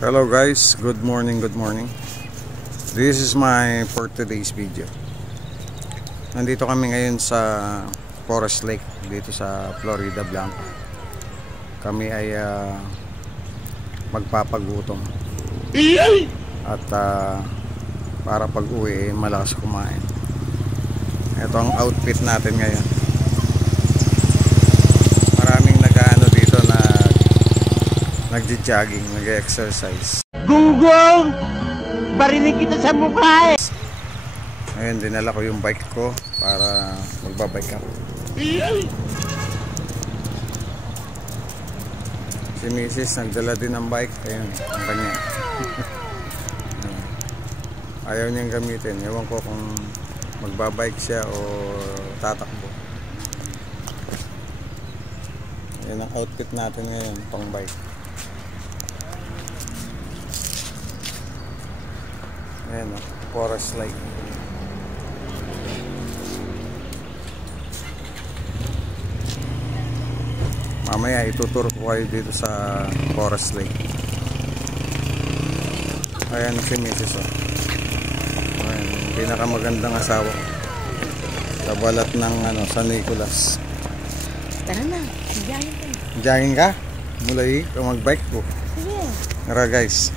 Hello guys, good morning. This is my for today's video. Nandito kami ngayon sa Forest Lake dito sa Florida Blanca. Kami ay magpapagutom at para pag uwi malakas kumain. Ito ang outfit natin ngayon. Maraming nag-ano dito na nagji-jogging, nag-exercise. Gunggong! Barinig kita sa mukha eh! Ngayon, dinala ko yung bike ko para magbabike ako. Si Mrs. nagdala din ng bike. Ayun, ang kanya. Ayaw niyang gamitin. Ewan ko kung magbabike siya o tatakbo. Yan ang outfit natin ngayon, pang bike. Ayan o, Forest Lake. Mamaya ituturo ko kayo dito sa Forest Lake. Ayan si Mrs. o. Ayan, pinakamagandang asawa ko. Sa balat ng San Nicolas. Tara na, jogging ka. Jogging ka? Mulay ka magbike ko. Sige. Tara guys.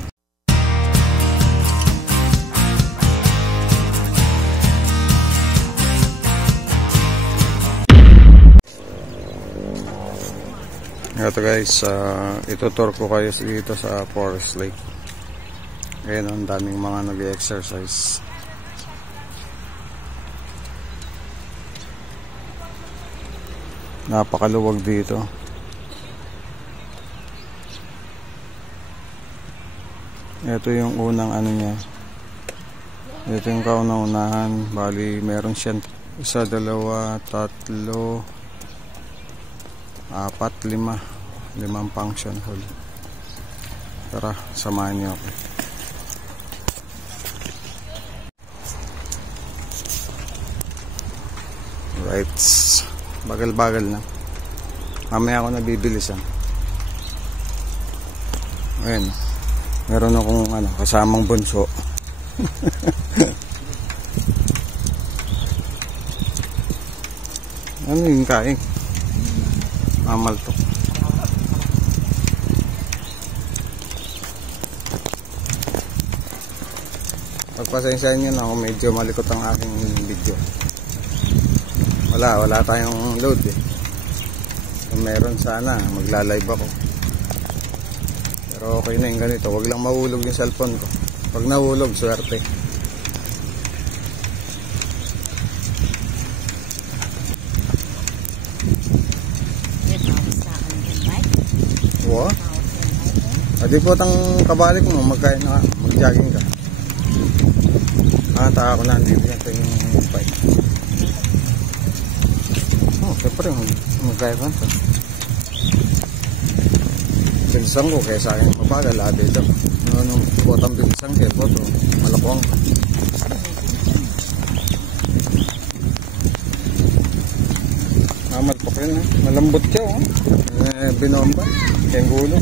Ito guys, itutur ko kayo dito sa Forest Lake. Ayan, ang daming mga nag-exercise. Napakaluwag dito. Ito yung unang niya. Ito yung kauna-unahan. Bali, meron siyang 1, 2, 3, 4, 5. 5 function hall. Tara, samahan niyo ako. Right. Bagal-bagal na. Mamaya ako nabibilisan. Ayan. Meron akong kasamang bunso. Ano yung kain? Mamaltok. Pagpasensyahan nyo na kung medyo malikot ang aking video. Wala tayong load eh. Kung meron sana magla-live ako. Pero okay na yung ganito. Huwag lang mahulog yung cellphone ko. Pag nahulog, swerte. Wow. Adi po tang kabalik mo, mag-jogging ka. Taka ko na, dito yan yung bike. Oh, siyempre, mag-gaya ka ito. Bilisan ko, kaya sa akin mabagal, dito. Nung botang bilisan, kaya po ito, malakwang. Malpok yun, malambot siya, binomba, kaya gulo.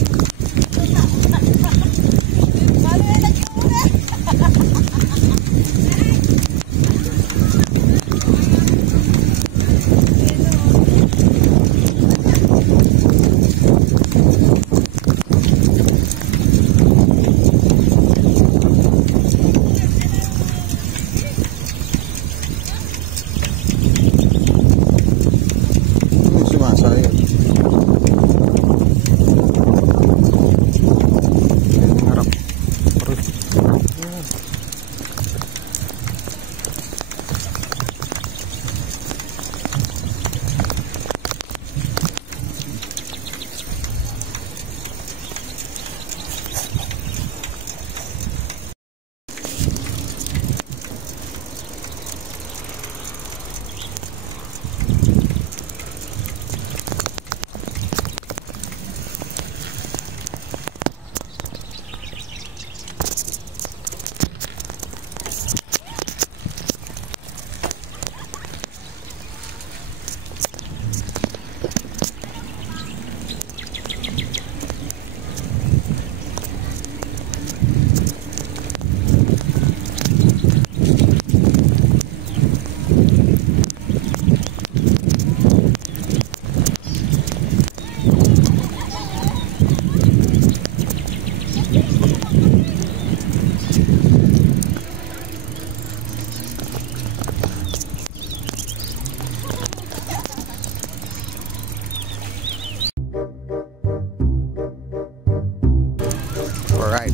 Alright.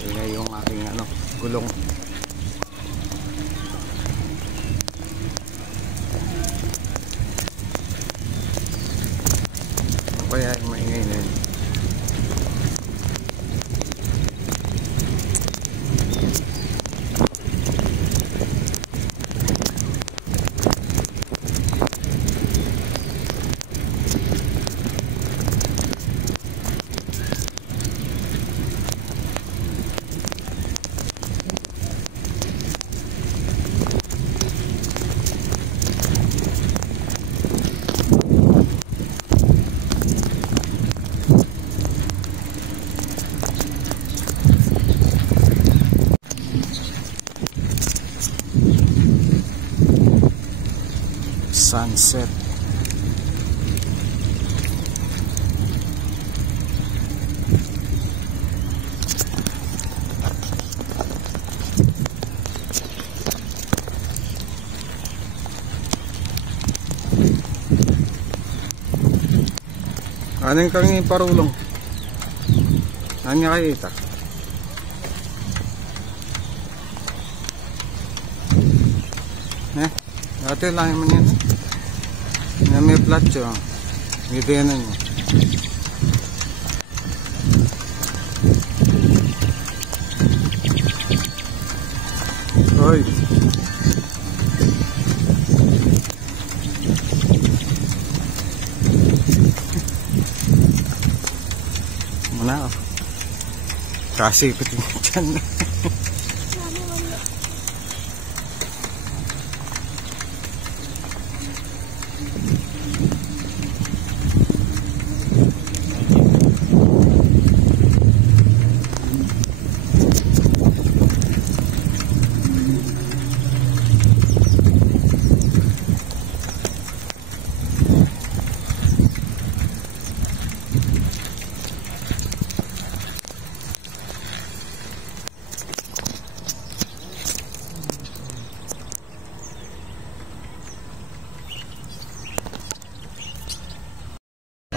Ayan yung aking gulong. Kaya maingay na yun. Sunset. Anong kang iparulong? Ano nga kayo ita? Dati lang naman yan. Yan may platyo. Dito yan nyo. Hoy. Muna ako. Kasi ikutin ko dyan.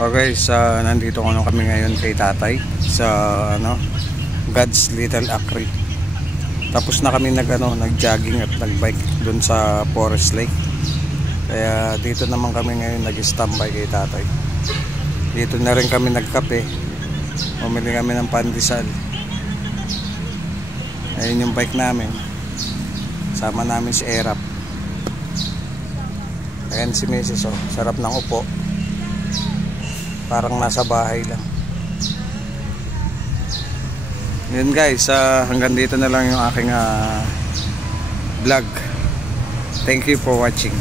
Okay, nandito kami ngayon kay tatay sa God's Little Acre. Tapos na kami nag-jogging at nag-bike dun sa Forest Lake. Kaya dito naman kami ngayon nag-standby kay tatay. Dito na rin kami nagkape. Bumili kami ng pandesal. Ayun yung bike namin. Sama namin si Erap. Ayan si Mrs. Sarap ng upo. Parang nasa bahay lang. Yun guys, hanggang dito na lang yung aking vlog. Thank you for watching.